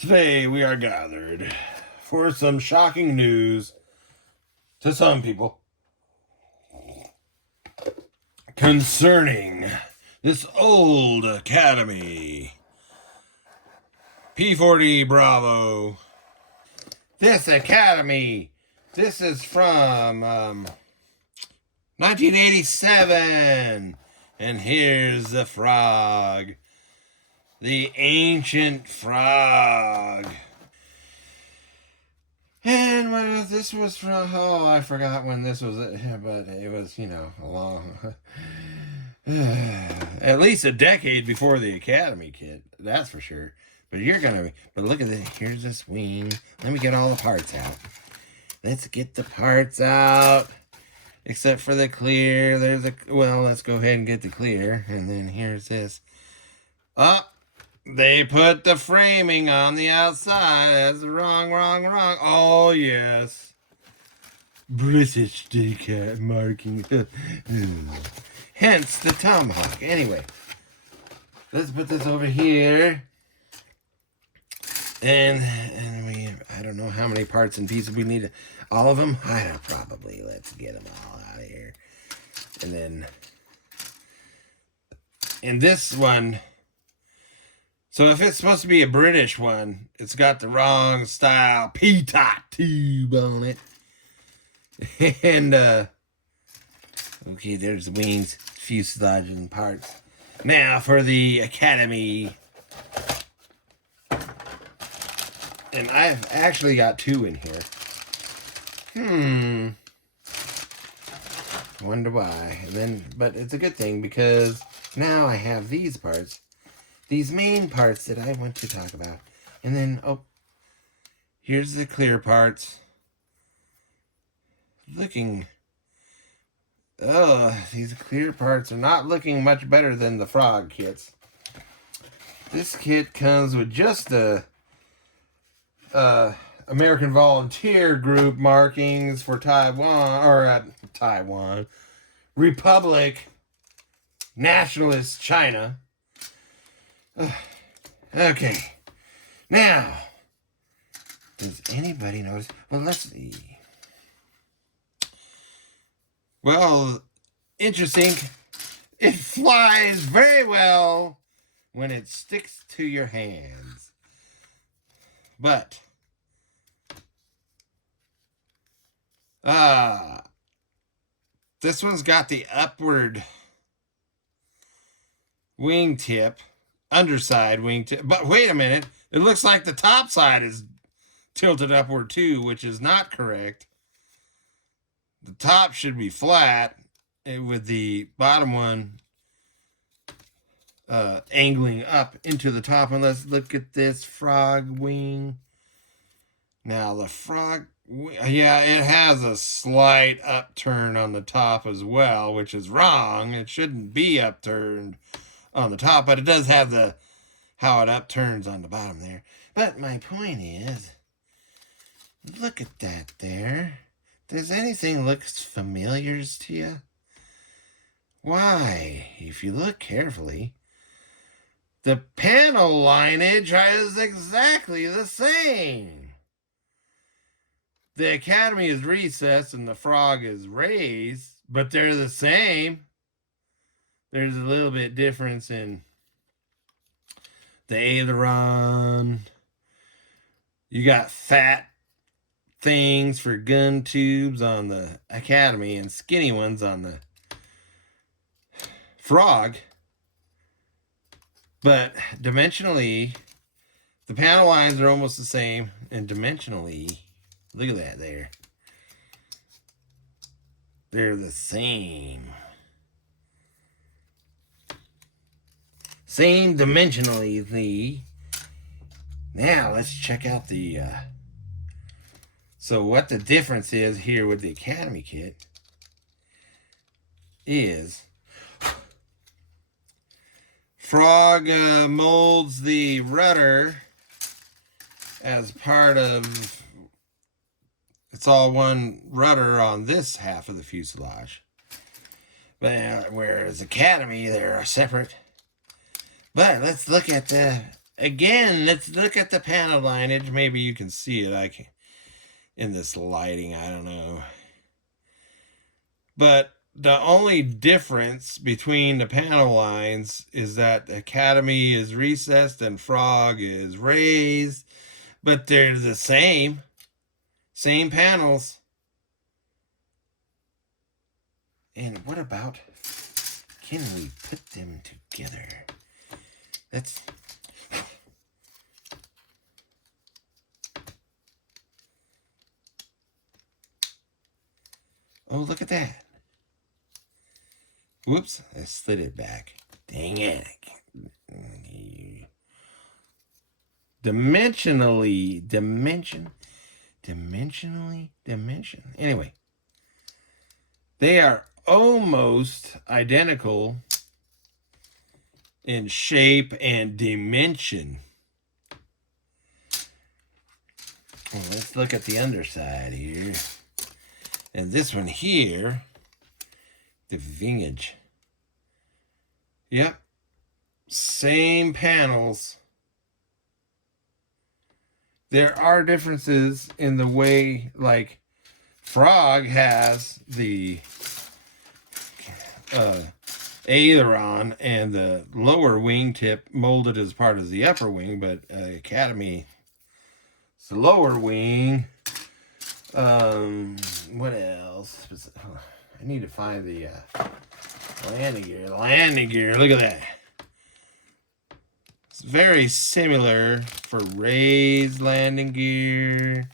Today we are gathered for some shocking news to some people concerning this old Academy P-40 Bravo. This Academy, this is from 1987, and here's the frog. The ancient frog. And when this was from, I forgot when this was, but it was, a long, at least a decade before the Academy kit, that's for sure. But but look at this, here's this wing. Let me get all the parts out. Let's get the parts out. Except for the clear, let's go ahead and get the clear. And then here's this. They put the framing on the outside. That's wrong. Oh, yes. British decal marking. Hence the Tomahawk. Anyway, let's put this over here. And I don't know how many parts and pieces we need. All of them? I don't probably. Let's get them all out of here. And then, in this one, so if it's supposed to be a British one, it's got the wrong style P-top tube on it. And, okay, there's the wings, fuselage, and parts. Now for the Academy. And I've actually got two in here. Wonder why. But it's a good thing because now I have these parts. These main parts that I want to talk about. And then, here's the clear parts. These clear parts are not looking much better than the frog kits. This kit comes with just the American Volunteer Group markings for Taiwan, Republic, Nationalist China. Okay. Now, does anybody notice? Well, let's see. Well, interesting. It flies very well when it sticks to your hands. But, this one's got the upward wingtip. Underside wingtip. But wait a minute. It looks like the top side is tilted upward too, which is not correct. The top should be flat with the bottom one angling up into the top. And let's look at this frog wing. Now the frog wing, yeah, it has a slight upturn on the top as well, which is wrong. It shouldn't be upturned on the top, but it does have how it upturns on the bottom there. But my point is, look at that there. Does anything look familiar to you? Why, if you look carefully, the panel lineage is exactly the same. The Academy is recessed and the frog is raised, but they're the same. There's a little bit difference in the aileron. You got fat things for gun tubes on the Academy and skinny ones on the frog. But dimensionally, the panel lines are almost the same. And dimensionally, look at that there. They're the same. Same dimensionally. Now let's check out the so what the difference is here with the Academy kit is frog molds the rudder as part of, it's all one rudder on this half of the fuselage. But whereas Academy, they're separate. But let's look at the again, let's look at the panel lineage. Maybe you can see it. I can in this lighting. I don't know. But the only difference between the panel lines is that Academy is recessed and Frog is raised. But they're the same. Same panels. And what about, can we put them together? That's... Oh, look at that. Whoops, I slid it back. Dang it. Dimension. Anyway, they are almost identical in shape and dimension. Well, let's look at the underside here. And this one here, the vintage. Yep. Same panels. There are differences in the way, like, Frog has the aileron and the lower wingtip molded as part of the upper wing, but Academy, it's the lower wing. What else? I need to find the landing gear. Landing gear, look at that. It's very similar for raised landing gear.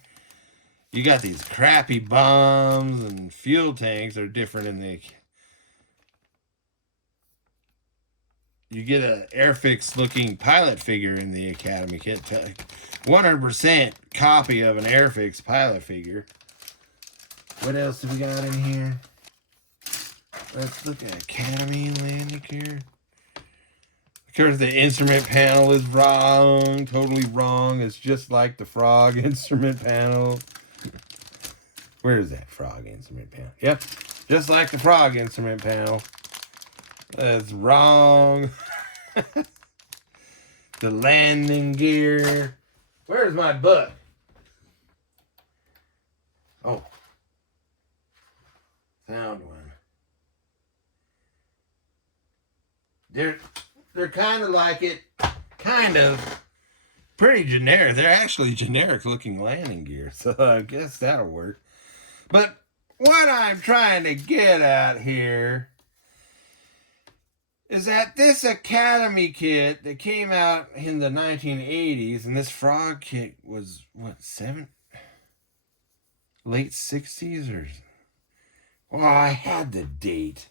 You got these crappy bombs and fuel tanks are different in the... You get an Airfix looking pilot figure in the Academy kit. 100% copy of an Airfix pilot figure. What else do we got in here? Let's look at Academy landing gear. Of course, the instrument panel is wrong. Totally wrong. It's just like the Frog instrument panel. Where is that Frog instrument panel? Yep. Just like the Frog instrument panel. That's wrong. The landing gear. Where's my book? Oh. Found one. They're kind of like it. Kind of. Pretty generic. They're actually generic looking landing gear. So I guess that'll work. But what I'm trying to get at here is that this Academy kit that came out in the 1980s, and this Frog kit was, what, late 60s or... Well, I had the date.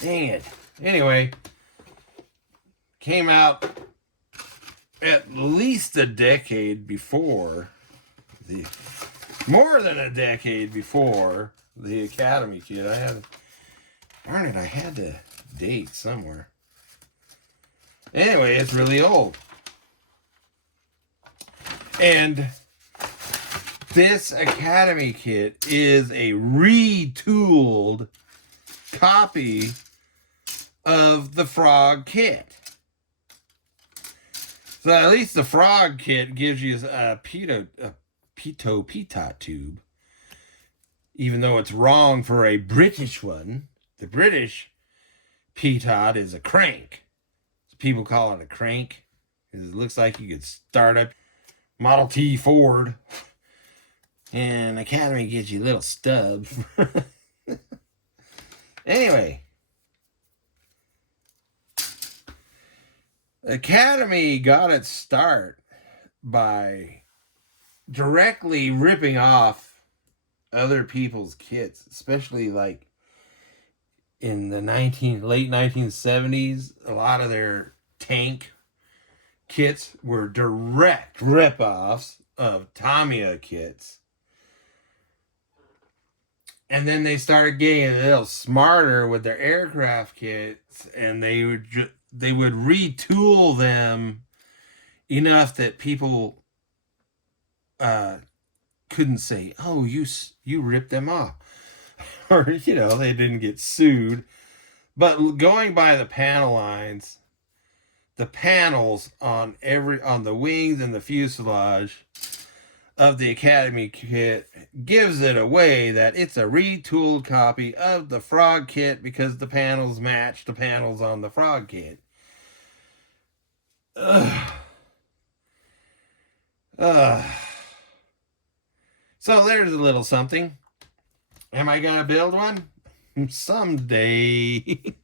Dang it. Anyway, came out at least a decade before more than a decade before the Academy kit. Darn it, I had the date somewhere. Anyway, it's really old. And this Academy kit is a retooled copy of the Frog kit. So at least the Frog kit gives you a pitot tube, even though it's wrong for a British one. The British pitot is a crank. So people call it a crank because it looks like you could start up Model T Ford, and Academy gives you little stubs. Anyway, Academy got its start by directly ripping off other people's kits, especially like in the late 1970s. A lot of their tank kits were direct rip-offs of Tamiya kits. And then they started getting a little smarter with their aircraft kits, and they would retool them enough that people couldn't say, "Oh, you ripped them off," or they didn't get sued. But going by the panel lines, the panels on the wings and the fuselage of the Academy kit gives it away that it's a retooled copy of the Frog kit because the panels match the panels on the Frog kit. Ugh. So there's a little something. Am I gonna build one? Someday.